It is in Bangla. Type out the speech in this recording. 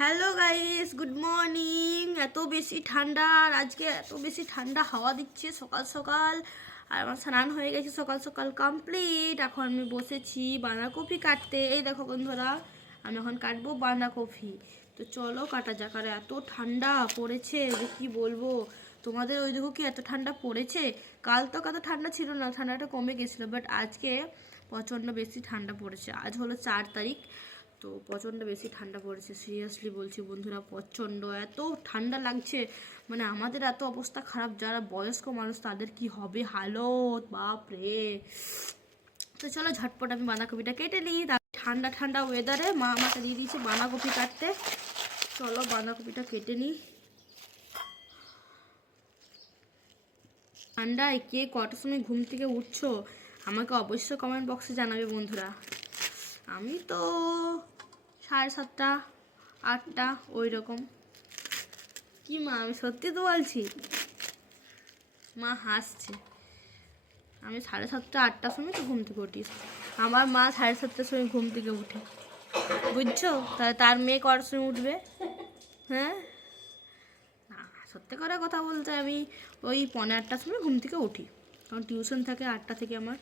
Hello guys, good morning. এত বেশি ঠান্ডা আর আজকে এত বেশি ঠান্ডা হাওয়া দিচ্ছে সকাল সকাল। আর আমার স্নান হয়ে গেছে সকাল সকাল কমপ্লিট। এখন আমি বসেছি বাঁধাকপি কাটতে। এই দেখো বন্ধুরা, আমি এখন কাটবো বাঁধাকপি। তো চলো কাটা যাক। আর এত ঠান্ডা পড়েছে যে কি বলবো। তোমাদের ওই দেখো কি এত ঠান্ডা পড়েছে? কাল তো কত ঠান্ডা ছিল না, ঠান্ডাটা কমে গেছিলো, বাট আজকে প্রচণ্ড বেশি ঠান্ডা পড়েছে। আজ হলো 4 তারিখ, তো প্রচণ্ড বেশি ঠান্ডা পড়েছে। সিরিয়াসলি বলছি বন্ধুরা, প্রচণ্ড এত ঠান্ডা লাগছে। মানে আমাদের এত অবস্থা খারাপ, যারা বয়স্ক মানুষ তাদের কি হবে হালত, বাপ রে। তো চলো ঝটপট আমি বাঁধাকপিটা কেটে নিই। ঠান্ডা ঠান্ডা ওয়েদারে মা আমাকে দিয়ে দিয়েছে বাঁধাকপি কাটতে। চলো বাঁধাকপিটা কেটে নিই। ঠান্ডায় কে কটার সময় ঘুম থেকে উঠছো আমাকে অবশ্যই কমেন্ট বক্সে জানাবে বন্ধুরা। আমি তো 7:30, 8টা ওই রকম। কি মা, আমি সত্যি তো বলছি। মা হাসছে। আমি 7:30, 8টার সময় তো ঘুম থেকে উঠি। আমার মা 7:30টার সময় ঘুম থেকে উঠে, বুঝছো? তাহলে তার মেয়ে কটার সময় উঠবে? হ্যাঁ, না সত্যি করে কথা বলতে আমি ওই 7:45টার সময় ঘুম থেকে উঠি, কারণ টিউশন থাকে 8টা থেকে আমার।